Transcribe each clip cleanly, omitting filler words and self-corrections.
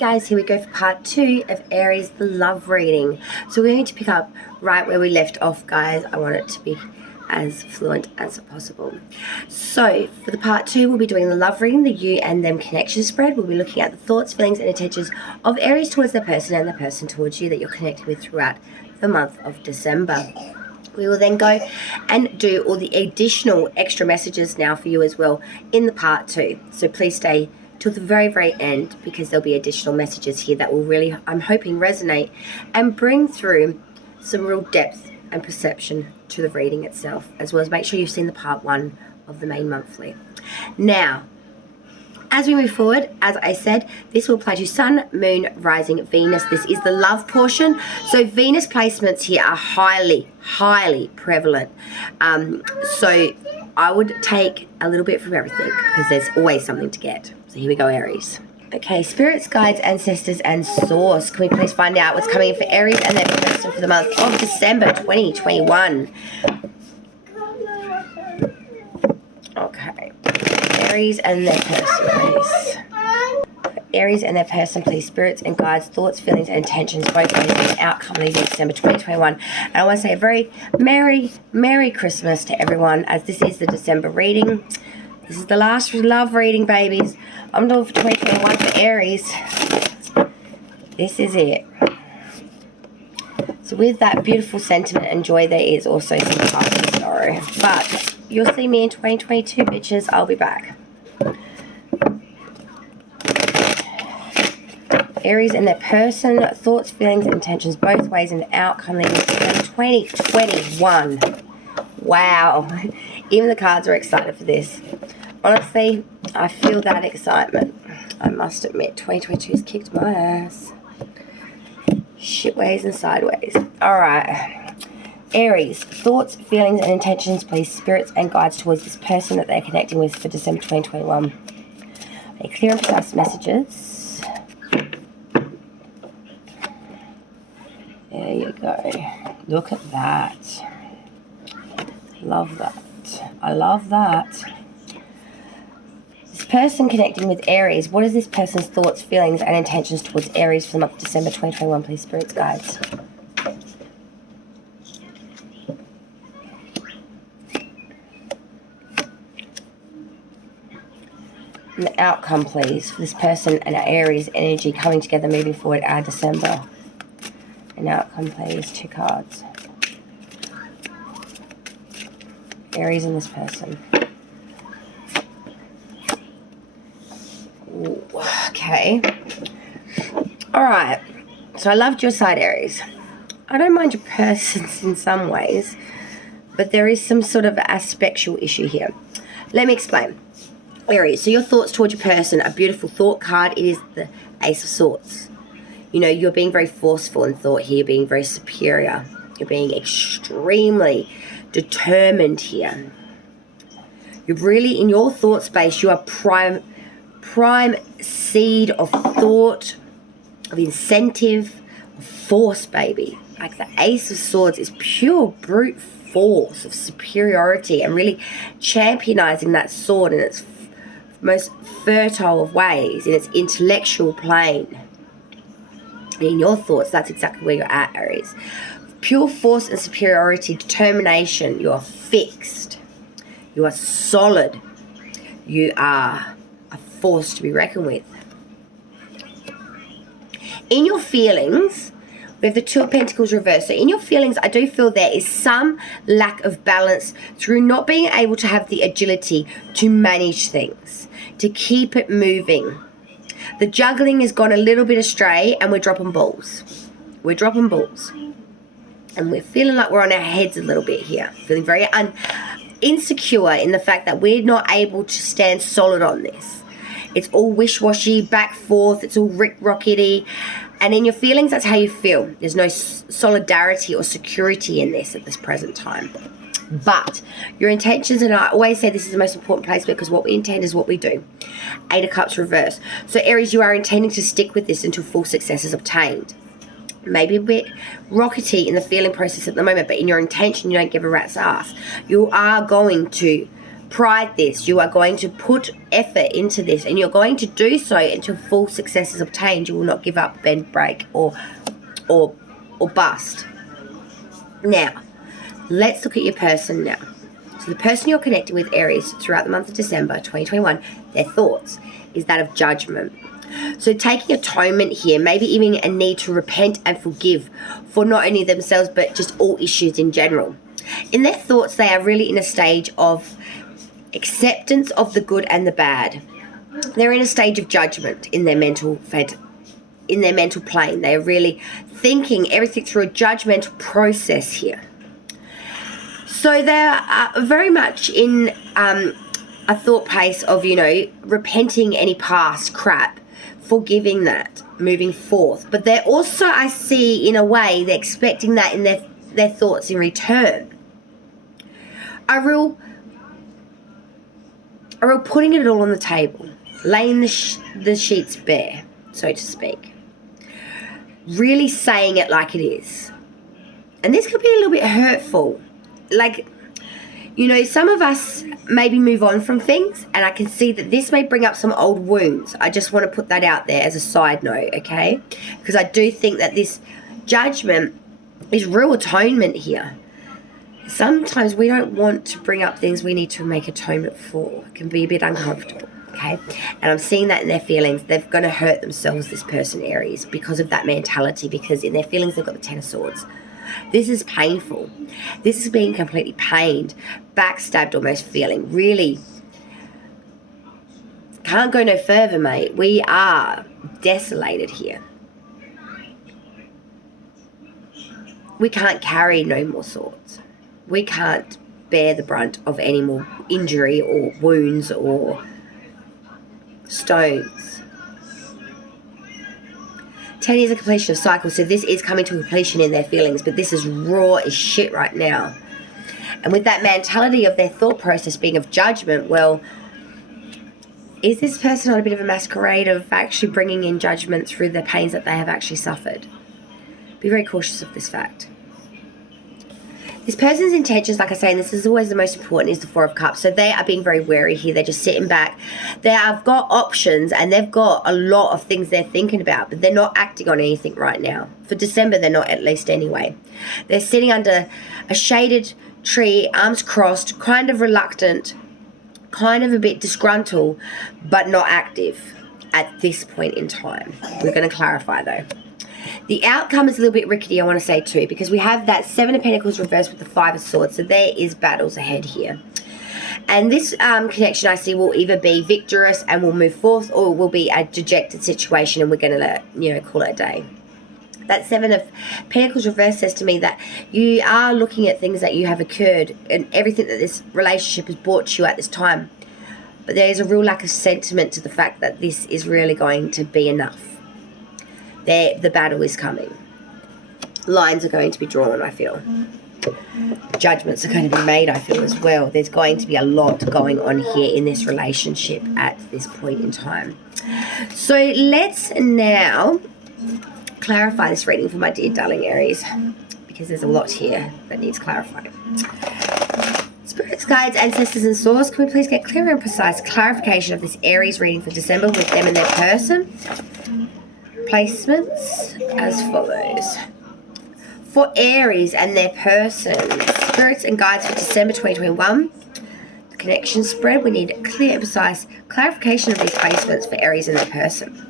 Guys, here we go for part 2 of Aries, the love reading. So we're going to pick up right where we left off, guys. I want it to be as fluent as possible. So for the part 2, we'll be doing the love reading, the you and them connection spread. We'll be looking at the thoughts, feelings and intentions of Aries towards their person and the person towards you that you're connected with throughout the month of December. We will then go and do all the additional extra messages now for you as well in the part 2. So please stay till the very, very end, because there'll be additional messages here that will really, I'm hoping, resonate and bring through some real depth and perception to the reading itself, as well as make sure you've seen the part 1 of the main monthly. Now, as we move forward, as I said, this will apply to Sun, Moon, Rising, Venus. This is the love portion. So Venus placements here are highly, highly prevalent. So I would take a little bit from everything, because there's always something to get. So here we go, Aries. Okay, spirits, guides, ancestors, and source. Can we please find out what's coming in for Aries and their person for the month of December 2021? Okay. Aries and their person, please. Aries and their person, please. Spirits and guides, thoughts, feelings, and intentions, both ways and outcome leading December 2021. And I want to say a very Merry Christmas to everyone, as this is the December reading. This is the last love reading, babies. I'm doing for 2021 for Aries. This is it. So with that beautiful sentiment and joy, there is also some passing sorrow. But you'll see me in 2022, bitches. I'll be back. Aries and their person, thoughts, feelings, and intentions, both ways and outcome leading to 2021. Wow. Even the cards are excited for this. Honestly, I feel that excitement. I must admit, 2022 has kicked my ass. Shitways and sideways. Alright. Aries, thoughts, feelings, and intentions, please. Spirits and guides towards this person that they're connecting with for December 2021. Okay, clear and precise messages. There you go. Look at that. Love that. I love that. This person connecting with Aries. What is this person's thoughts, feelings, and intentions towards Aries for the month of December 2021, please, spirits, guides? And the outcome, please, for this person and Aries energy coming together, moving forward, our December. An outcome, please. 2 cards. Aries and this person. Ooh, okay. Alright. So I loved your side, Aries. I don't mind your persons in some ways, but there is some sort of aspectual issue here. Let me explain. Aries, so your thoughts towards your person, a beautiful thought card. It is the Ace of Swords. You know, you're being very forceful in thought here. You're being very superior. You're being extremely determined here. You're really, in your thought space, you are prime seed of thought, of incentive, of force, baby. Like the Ace of Swords is pure brute force of superiority and really championizing that sword in its most fertile of ways, in its intellectual plane. In your thoughts, that's exactly where you're at, Aries. Pure force and superiority, determination. You are fixed. You are solid. You are a force to be reckoned with. In your feelings, we have the 2 of Pentacles reversed. So in your feelings, I do feel there is some lack of balance through not being able to have the agility to manage things, to keep it moving. The juggling has gone a little bit astray, and we're dropping balls. We're dropping balls. And we're feeling like we're on our heads a little bit here. Feeling very insecure in the fact that we're not able to stand solid on this. It's all wish-washy, back forth. It's all rick-rockety. And in your feelings, that's how you feel. There's no solidarity or security in this at this present time. But your intentions, and I always say this is the most important placement, because what we intend is what we do. 8 of Cups reversed. So Aries, you are intending to stick with this until full success is obtained. Maybe a bit rockety in the feeling process at the moment, but in your intention, you don't give a rat's ass. You are going to pride this. You are going to put effort into this, and you're going to do so until full success is obtained. You will not give up, bend, break, or bust. Now, let's look at your person now. So the person you're connecting with, Aries, throughout the month of December 2021, their thoughts is that of judgment. So taking atonement here, maybe even a need to repent and forgive for not only themselves but just all issues in general. In their thoughts, they are really in a stage of acceptance of the good and the bad. They're in a stage of judgment in their mental plane. They are really thinking everything through a judgmental process here. So they're very much in a thought pace of, repenting any past crap, forgiving that, moving forth. But they're also, I see, in a way, they're expecting that in their thoughts in return. A real putting it all on the table, laying the sheets bare, so to speak. Really saying it like it is. And this could be a little bit hurtful. Like, some of us maybe move on from things, and I can see that this may bring up some old wounds. I just want to put that out there as a side note, okay? Because I do think that this judgment is real atonement here. Sometimes we don't want to bring up things we need to make atonement for. It can be a bit uncomfortable, okay? And I'm seeing that in their feelings. They're going to hurt themselves, this person, Aries, because of that mentality, because in their feelings they've got the Ten of Swords. This is painful. This is being completely pained, backstabbed almost feeling. Really can't go no further, mate. We are desolated here. We can't carry no more swords. We can't bear the brunt of any more injury or wounds or stones. 10 years of completion of cycle, so this is coming to completion in their feelings, but this is raw as shit right now. And with that mentality of their thought process being of judgment, well, is this person on a bit of a masquerade of actually bringing in judgment through the pains that they have actually suffered? Be very cautious of this fact. This person's intentions, like I say, and this is always the most important, is the Four of Cups. So they are being very wary here. They're just sitting back. They have got options, and they've got a lot of things they're thinking about, but they're not acting on anything right now. For December, they're not, at least anyway. They're sitting under a shaded tree, arms crossed, kind of reluctant, kind of a bit disgruntled, but not active at this point in time. We're going to clarify, though. The outcome is a little bit rickety, I want to say, too, because we have that Seven of Pentacles reversed with the Five of Swords, so there is battles ahead here. And this connection, I see, will either be victorious and will move forth, or it will be a dejected situation and we're going to call it a day. That Seven of Pentacles reversed says to me that you are looking at things that you have occurred and everything that this relationship has brought to you at this time. But there is a real lack of sentiment to the fact that this is really going to be enough. The battle is coming. Lines are going to be drawn, I feel. Judgments are going to be made, I feel, as well. There's going to be a lot going on here in this relationship at this point in time. So let's now clarify this reading for my dear darling Aries, because there's a lot here that needs clarifying. Spirits, guides, ancestors, and source, can we please get clear and precise clarification of this Aries reading for December with them and their person? Placements as follows. For Aries and their person, spirits and guides for December 2021, the connection spread, we need clear and precise clarification of these placements for Aries and their person.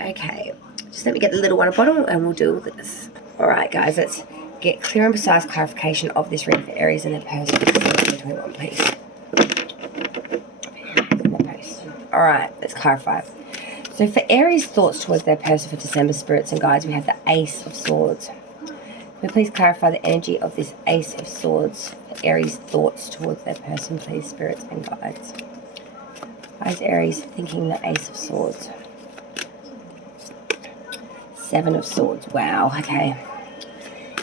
Okay, just let me get the little one a bottle and we'll do this. Alright guys, let's get clear and precise clarification of this reading for Aries and their person for December 2021, please. Alright, let's clarify. So for Aries' thoughts towards their person for December, spirits and guides, we have the Ace of Swords. Will you please clarify the energy of this Ace of Swords for Aries' thoughts towards their person, please, spirits and guides? Why is Aries thinking the Ace of Swords? Seven of Swords. Wow, okay.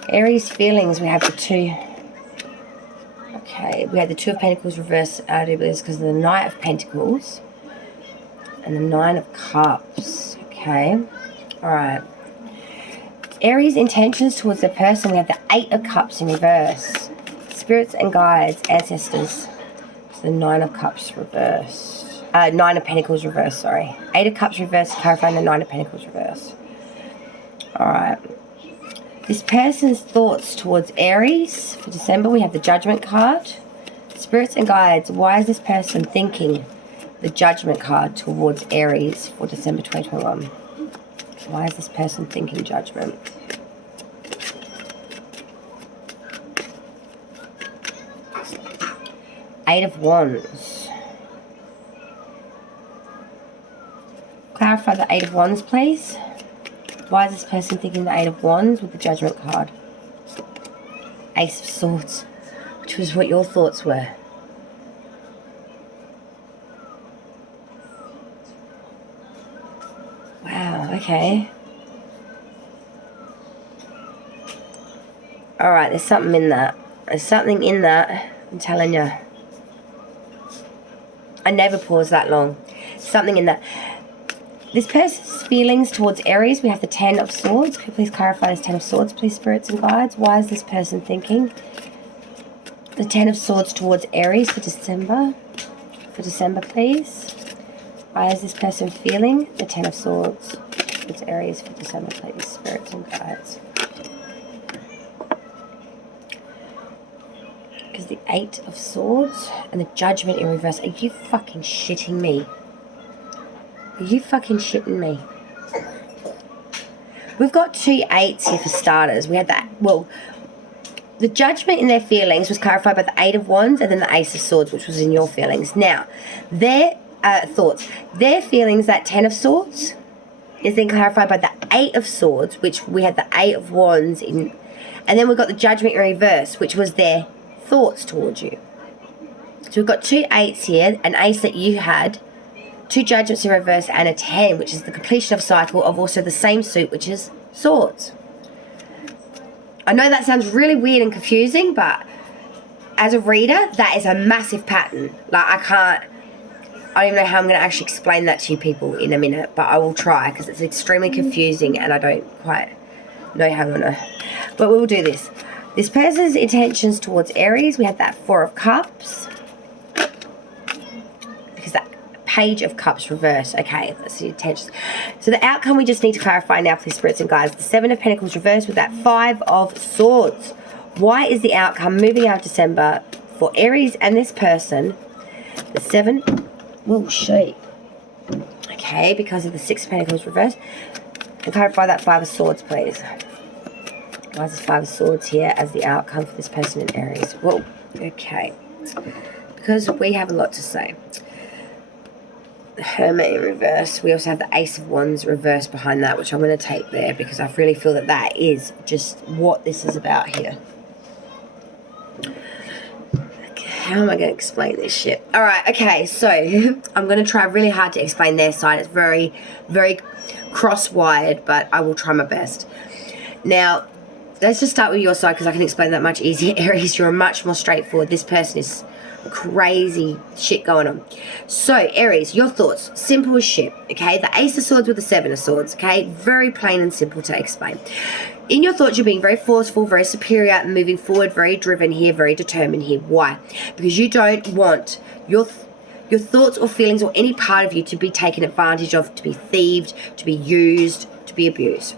Aries' feelings, we have the two. Okay, we have the Two of Pentacles reversed out of this because of the Knight of Pentacles. And the Nine of Cups. Okay. Alright. Aries' intentions towards their person, we have the Eight of Cups in reverse. Spirits and guides, ancestors. So So Nine of Cups reversed. Nine of Pentacles reversed, sorry. Eight of Cups reversed, clarifying the Nine of Pentacles reversed. Alright. This person's thoughts towards Aries for December. We have the Judgment card. Spirits and guides. Why is this person thinking the Judgment card towards Aries for December 2021? Why is this person thinking Judgment? Eight of Wands. Clarify the Eight of Wands, please. Why is this person thinking the Eight of Wands with the Judgment card? Ace of Swords, which was what your thoughts were. Wow, okay. Alright, there's something in that. There's something in that, I'm telling you. I never pause that long. Something in that. This person's feelings towards Aries, we have the Ten of Swords. Could you please clarify this Ten of Swords, please, spirits and guides? Why is this person thinking the Ten of Swords towards Aries for December? For December, please. Why is this person feeling the Ten of Swords towards Aries for December, please, spirits and guides? Because the Eight of Swords and the Judgment in reverse. Are you fucking shitting me? Are you fucking shitting me? We've got two eights here for starters. We had that, well, the Judgment in their feelings was clarified by the Eight of Wands and then the Ace of Swords, which was in your feelings. Now, their thoughts, their feelings, that Ten of Swords is then clarified by the Eight of Swords, which we had the Eight of Wands in, and then we've got the Judgment in reverse, which was their thoughts towards you. So we've got two eights here, an ace that you had, two Judgments in reverse, and a 10, which is the completion of cycle of also the same suit, which is Swords. I know that sounds really weird and confusing, but as a reader, that is a massive pattern. Like, I don't even know how I'm going to actually explain that to you people in a minute, but I will try, because it's extremely confusing and I don't quite know how I'm going to. But we will do this. This person's intentions towards Aries, we have that Four of Cups. Because that Page of Cups reverse. Okay, that's the intentions. So the outcome we just need to clarify now, please, spirits and guides. The Seven of Pentacles reverse with that Five of Swords. Why is the outcome moving out of December for Aries and this person? The Seven. Oh, shit. Okay, because of the Six of Pentacles reverse. And clarify that Five of Swords, please. Why is this Five of Swords here as the outcome for this person in Aries? Whoa, okay. Because we have a lot to say. The Hermit in reverse. We also have the Ace of Wands reverse behind that, which I'm going to take there because I really feel that that is just what this is about here. Okay, how am I going to explain this shit? Alright, okay, so I'm going to try really hard to explain their side. It's very, very cross-wired, but I will try my best. Now, let's just start with your side because I can explain that much easier. Aries, you're much more straightforward. This person is crazy shit going on. So, Aries, your thoughts. Simple as shit, okay? The Ace of Swords with the Seven of Swords, okay? Very plain and simple to explain. In your thoughts, you're being very forceful, very superior, and moving forward, very driven here, very determined here. Why? Because you don't want your thoughts or feelings or any part of you to be taken advantage of, to be thieved, to be used, to be abused.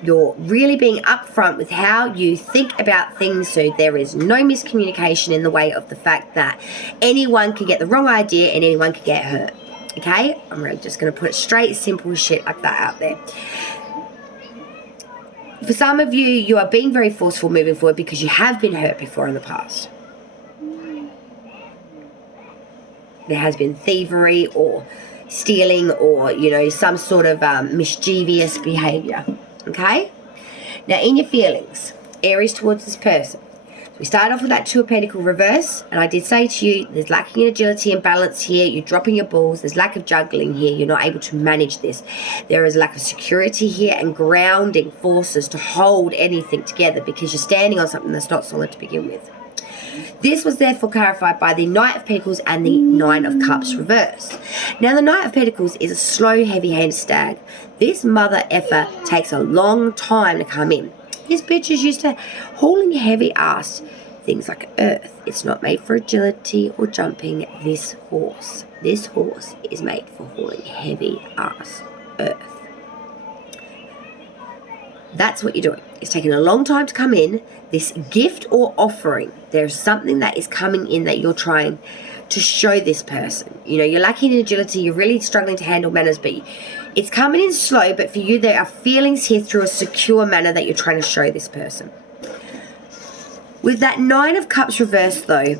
You're really being upfront with how you think about things, so there is no miscommunication in the way of the fact that anyone can get the wrong idea and anyone can get hurt. Okay? I'm really just going to put it straight, simple shit like that out there. For some of you, you are being very forceful moving forward because you have been hurt before in the past. There has been thievery or stealing or, you know, some sort of mischievous behavior. Okay? Now, in your feelings, Aries towards this person. We started off with that Two of Pentacles reverse, and I did say to you, there's lacking in agility and balance here. You're dropping your balls. There's lack of juggling here. You're not able to manage this. There is lack of security here and grounding forces to hold anything together because you're standing on something that's not solid to begin with. This was therefore clarified by the Knight of Pentacles and the Nine of Cups reverse. Now, the Knight of Pentacles is a slow, heavy-handed stag. This mother effer takes a long time to come in. This bitch is used to hauling heavy ass things like earth. It's not made for agility or jumping. This horse is made for hauling heavy ass earth. That's what you're doing. It's taking a long time to come in. This gift or offering, there's something that is coming in that you're trying to show this person. You know, you're lacking in agility, you're really struggling to handle manners, but it's coming in slow, but for you there are feelings here through a secure manner that you're trying to show this person. With that 9 of Cups reversed though,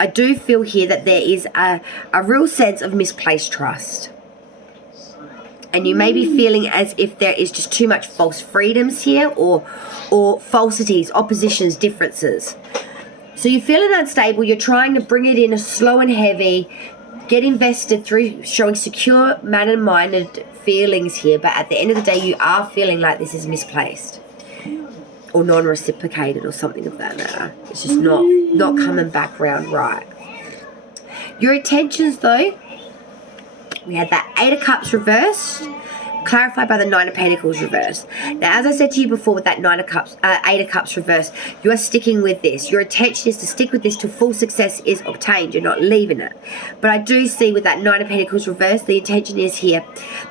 I do feel here that there is a real sense of misplaced trust. And you may be feeling as if there is just too much false freedoms here, or falsities, oppositions, differences. So you're feeling unstable, you're trying to bring it in a slow and heavy, get invested through showing secure, man-minded feelings here, but at the end of the day, you are feeling like this is misplaced or non-reciprocated or something of that matter. It's just not coming back round right. Your intentions though, we had that 8 of Cups reversed, clarified by the 9 of Pentacles reversed. Now, as I said to you before with that 8 of Cups reversed, you are sticking with this. Your intention is to stick with this till full success is obtained. You're not leaving it. But I do see with that 9 of Pentacles reversed, the intention is here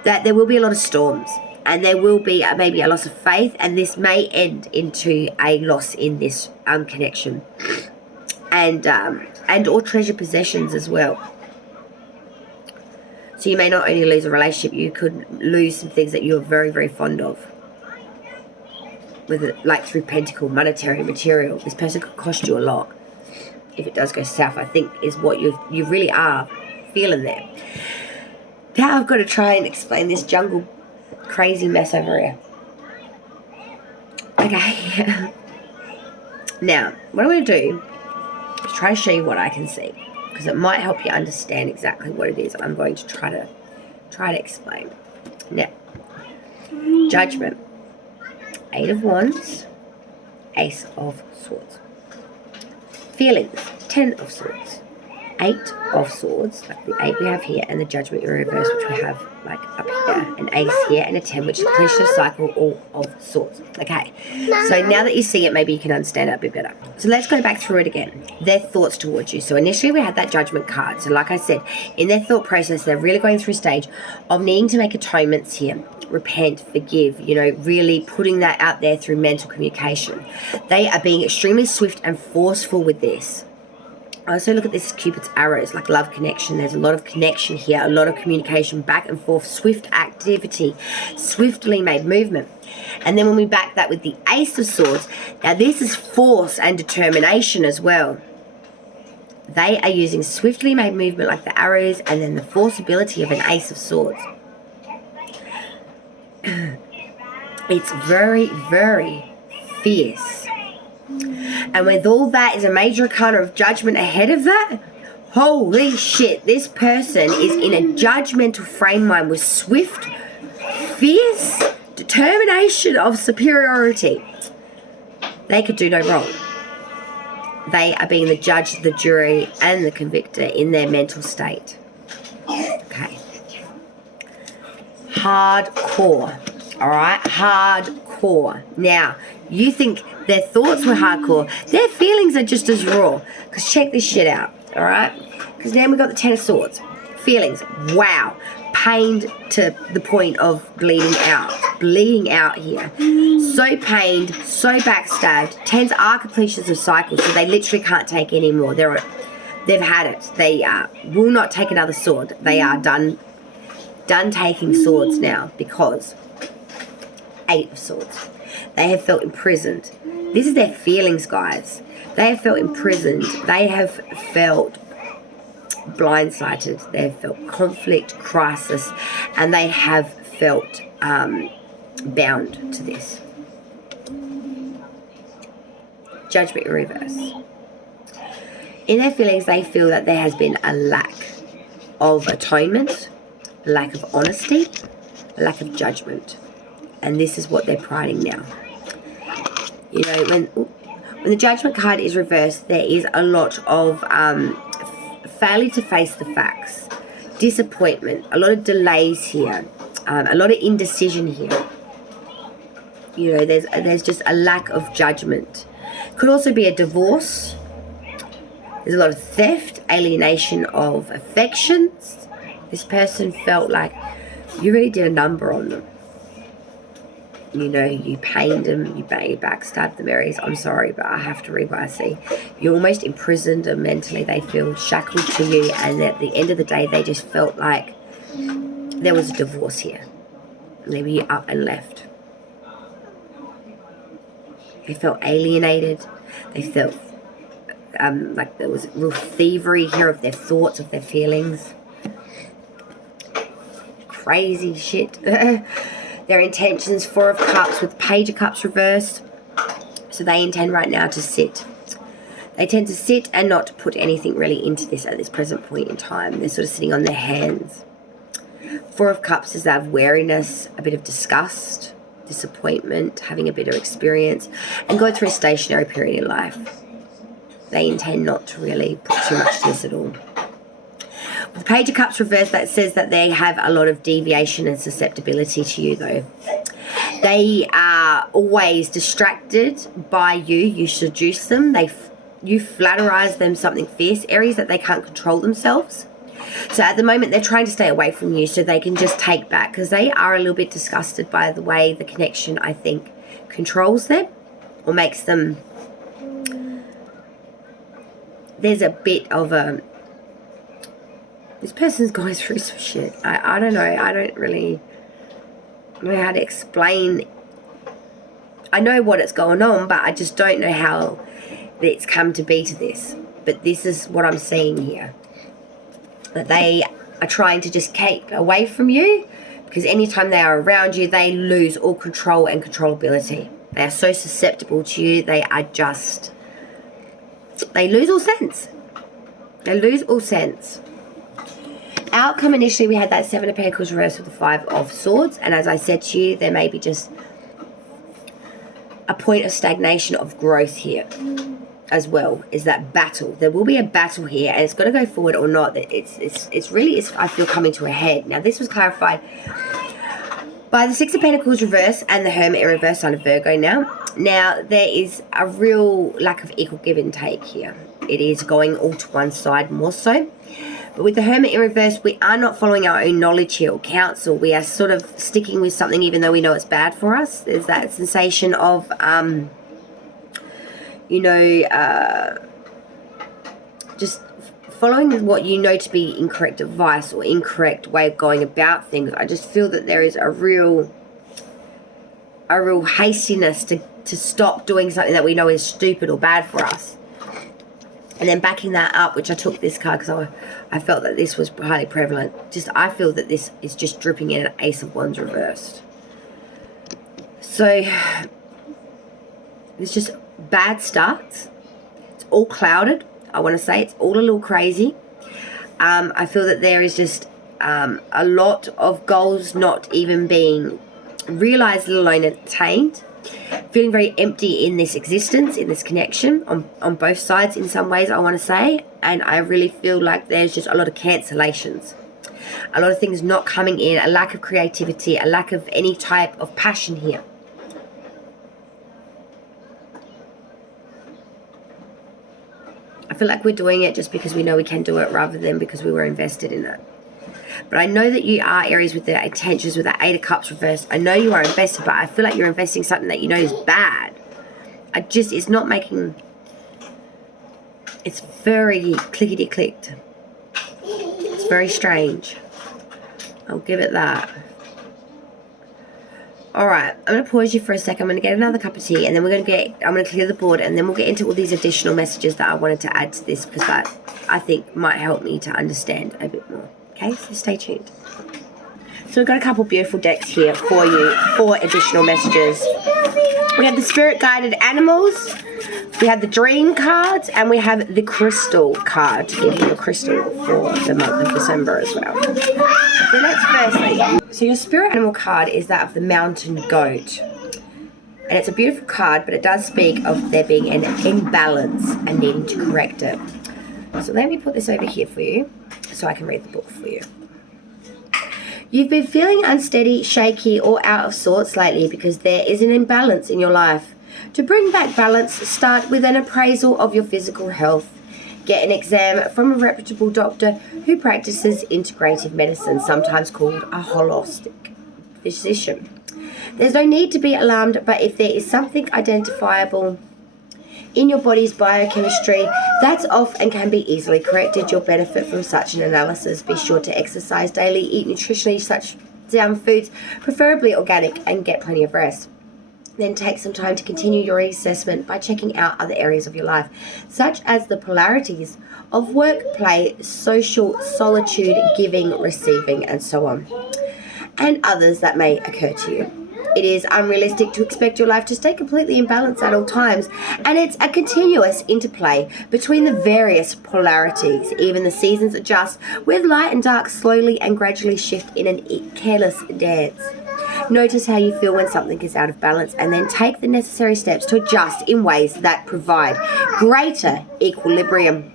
that there will be a lot of storms. And there will be maybe a loss of faith. And this may end into a loss in this connection. And or treasure possessions as well. So you may not only lose a relationship, you could lose some things that you're very, very fond of. With it, like through pentacle, monetary, material. This person could cost you a lot. If it does go south, I think is what you really are feeling there. Now I've got to try and explain this jungle crazy mess over here. Okay. Now, what I'm going to do is try to show you what I can see, because it might help you understand exactly what it is I'm going to try to explain. Now, Judgment, 8 of Wands, Ace of Swords. Feelings, 10 of Swords, 8 of Swords, like the 8 we have here, and the Judgment in reverse, which we have like up here, an Ace here, and a 10, which is completion of cycle, all of Swords. Okay, so now that you see it, maybe you can understand it a bit better. So let's go back through it again. Their thoughts towards you. So initially we had that Judgment card. So like I said, in their thought process, they're really going through a stage of needing to make atonements here. Repent, forgive, you know, really putting that out there through mental communication. They are being extremely swift and forceful with this. I also look at this as Cupid's arrows, like love connection. There's a lot of connection here, a lot of communication back and forth, swift activity, swiftly made movement. And then when we back that with the Ace of Swords, now this is force and determination as well. They are using swiftly made movement like the arrows, and then the forceability of an Ace of Swords. It's very, very fierce. And with all that is a major arcana of Judgment ahead of that, holy shit, this person is in a judgmental frame mind with swift, fierce determination of superiority. They could do no wrong. They are being the judge, the jury, and the convictor in their mental state. Okay. Hardcore. Alright? Hardcore. Now, you think their thoughts were hardcore. Their feelings are just as raw. Because check this shit out. Alright? Because then we got the 10 of Swords. Feelings. Wow. Pained to the point of bleeding out. Bleeding out here. So pained, so backstabbed. 10s are completions of cycles, so they literally can't take any more. They've had it. They will not take another sword. They are done taking swords now, because 8 of Swords. They have felt imprisoned. This is their feelings, guys. They have felt imprisoned. They have felt blindsided. They have felt conflict, crisis, and they have felt bound to this. Judgment in reverse. In their feelings, they feel that there has been a lack of atonement, a lack of honesty, a lack of judgment. And this is what they're priding now. You know, when the Judgment card is reversed, there is a lot of failure to face the facts, disappointment, a lot of delays here, a lot of indecision here. You know, there's just a lack of judgment. Could also be a divorce, There's a lot of theft, alienation of affections. This person felt like you really did a number on them. You know, you pained them, you backstabbed them, Aries. I'm sorry, but I have to read what I see. You almost imprisoned them mentally. They feel shackled to you, and at the end of the day, they just felt like there was a divorce here. They were up and left. They felt alienated. They felt like there was real thievery here of their thoughts, of their feelings. Crazy shit. Their intentions, 4 of Cups with Page of Cups reversed. So they intend right now to sit. They tend to sit and not put anything really into this at this present point in time. They're sort of sitting on their hands. 4 of Cups is that wariness, a bit of disgust, disappointment, having a bit of experience, and going through a stationary period in life. They intend not to really put too much to this at all. With the Page of Cups reversed, that says that they have a lot of deviation and susceptibility to you, though. They are always distracted by you. You seduce them. You flatterize them something fierce, Aries, that they can't control themselves. So at the moment, they're trying to stay away from you so they can just take back, because they are a little bit disgusted by the way the connection, I think, controls them or makes them... There's a bit of a... This person's going through some shit. I don't know. I don't really know how to explain. I know what is going on, but I just don't know how it's come to be to this. But this is what I'm seeing here. That they are trying to just keep away from you, because anytime they are around you, they lose all control and controllability. They are so susceptible to you. They are just... They lose all sense. They lose all sense. Outcome, initially we had that 7 of Pentacles reversed with the 5 of Swords, and as I said to you, there may be just a point of stagnation of growth here as well. Is that battle? There will be a battle here, and it's going to go forward or not. It's really, I feel, coming to a head. Now this was clarified by the 6 of Pentacles reverse and the Hermit in reverse, sign of Virgo now. Now there is a real lack of equal give and take here. It is going all to one side more so. But with the Hermit in reverse, we are not following our own knowledge here or counsel. We are sort of sticking with something even though we know it's bad for us. There's that sensation of, just following what you know to be incorrect advice or incorrect way of going about things. I just feel that there is a real hastiness to stop doing something that we know is stupid or bad for us. And then backing that up, which I took this card because I felt that this was highly prevalent. I feel that this is just dripping in an Ace of Wands reversed. So, it's just bad starts. It's all clouded, I want to say. It's all a little crazy. I feel that there is just a lot of goals not even being realized, let alone attained. Feeling very empty in this existence, in this connection, on both sides in some ways, I want to say. And I really feel like there's just a lot of cancellations. A lot of things not coming in, a lack of creativity, a lack of any type of passion here. I feel like we're doing it just because we know we can do it rather than because we were invested in it. But I know that you are, Aries, with the intentions, with the 8 of Cups reversed. I know you are invested, but I feel like you're investing something that you know is bad. It's not making... It's very clickety-clicked. It's very strange. I'll give it that. Alright, I'm going to pause you for a second. I'm going to get another cup of tea, and then I'm going to clear the board, and then we'll get into all these additional messages that I wanted to add to this, because that, I think, might help me to understand a bit more. Okay, so stay tuned. So we've got a couple beautiful decks here for you, 4 additional messages. We have the Spirit Guided Animals, we have the Dream cards, and we have the Crystal card to give you a crystal for the month of December as well. So let's firstly, so your Spirit Animal card is that of the Mountain Goat. And it's a beautiful card, but it does speak of there being an imbalance and needing to correct it. So let me put this over here for you, so I can read the book for you. You've been feeling unsteady, shaky, or out of sorts lately because there is an imbalance in your life. To bring back balance, start with an appraisal of your physical health. Get an exam from a reputable doctor who practices integrative medicine, sometimes called a holistic physician. There's no need to be alarmed, but if there is something identifiable in your body's biochemistry that's off and can be easily corrected, you'll benefit from such an analysis. Be sure to exercise daily, eat nutritionally such sound foods, preferably organic, and get plenty of rest. Then take some time to continue your reassessment by checking out other areas of your life, such as the polarities of work, play, social, solitude, giving, receiving, and so on, and others that may occur to you. It is unrealistic to expect your life to stay completely in balance at all times, and it's a continuous interplay between the various polarities. Even the seasons adjust, with light and dark slowly and gradually shift in a careless dance. Notice how you feel when something is out of balance, and then take the necessary steps to adjust in ways that provide greater equilibrium.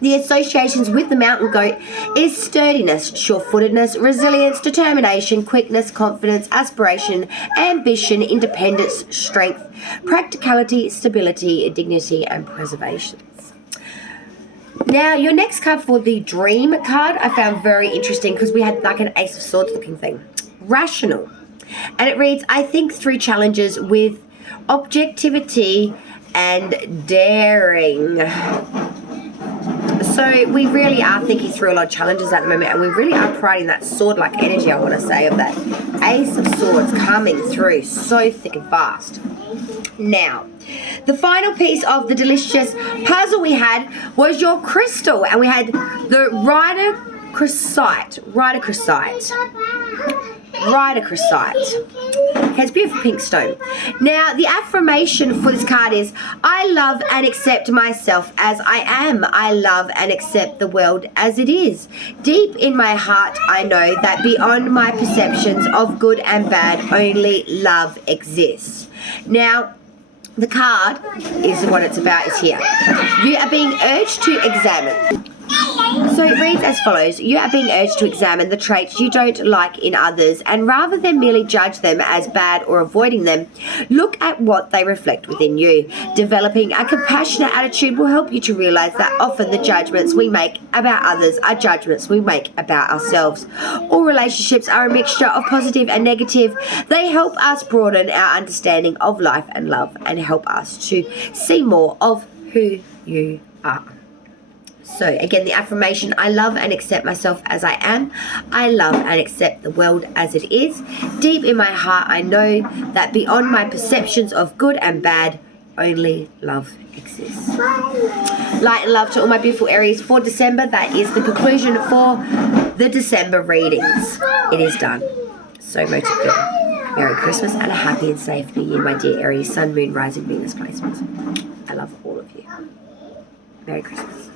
The associations with the mountain goat is sturdiness, sure-footedness, resilience, determination, quickness, confidence, aspiration, ambition, independence, strength, practicality, stability, dignity, and preservation. Now, your next card for the dream card I found very interesting because we had like an Ace of Swords looking thing. Rational. And it reads, I think through challenges with objectivity and daring. So we really are thinking through a lot of challenges at the moment, and we really are providing that sword-like energy, I want to say, of that Ace of Swords coming through so thick and fast. Now, the final piece of the delicious puzzle we had was your crystal, and we had the Rider Chrysite. Okay, it's a beautiful pink stone. Now, the affirmation for this card is, I love and accept myself as I am. I love and accept the world as it is. Deep in my heart, I know that beyond my perceptions of good and bad, only love exists. Now, the card is what it's about is here. You are being urged to examine. So it reads as follows. You are being urged to examine the traits you don't like in others, and rather than merely judge them as bad or avoiding them, look at what they reflect within you. Developing a compassionate attitude will help you to realize that often the judgments we make about others are judgments we make about ourselves. All relationships are a mixture of positive and negative. They help us broaden our understanding of life and love, and help us to see more of who you are. So again, the affirmation, I love and accept myself as I am. I love and accept the world as it is. Deep in my heart, I know that beyond my perceptions of good and bad, only love exists. Light and love to all my beautiful Aries for December. That is the conclusion for the December readings. It is done. So much good. Merry Christmas and a happy and safe New Year, my dear Aries, Sun, Moon, Rising, Venus placements. I love all of you. Merry Christmas.